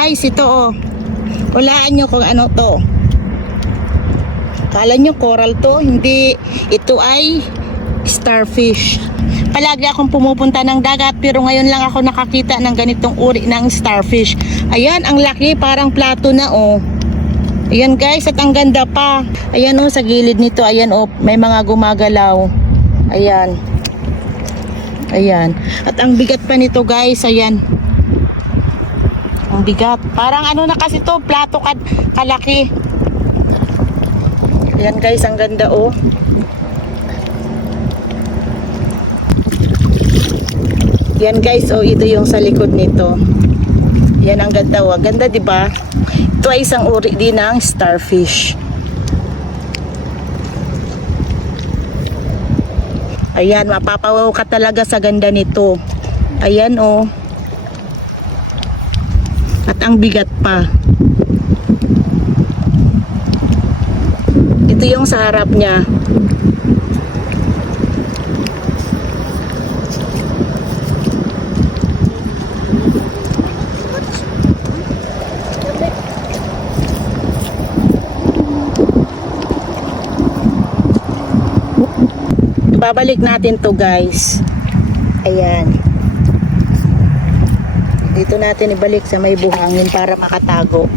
Guys, ito oh. Hulaan nyo kung ano to. Kala nyo coral to, hindi. Ito ay starfish. Palagi akong pumupunta ng dagat pero ngayon lang ako nakakita ng ganitong uri ng starfish. Ayan, ang laki, parang plato na oh. Ayan guys, at ang ganda pa. Ayan oh, sa gilid nito, ayan oh, may mga gumagalaw. Ayan. Ayan. At ang bigat pa nito guys, ayan. Ang bigat. Parang ano na kasi to, plato kalaki. Ayan guys, ang ganda oh. Yan guys, oh, ito yung sa likod nito. Yan ang ganda oh. Ganda 'di ba? Ito ay isang uri din ng starfish. Ayan, mapapawaw ka talaga sa ganda nito. Ayan oh. At ang bigat pa. Ito yung sa harap niya. Babalik natin to guys. Ayan. Dito natin ibalik sa may buhangin para makatago.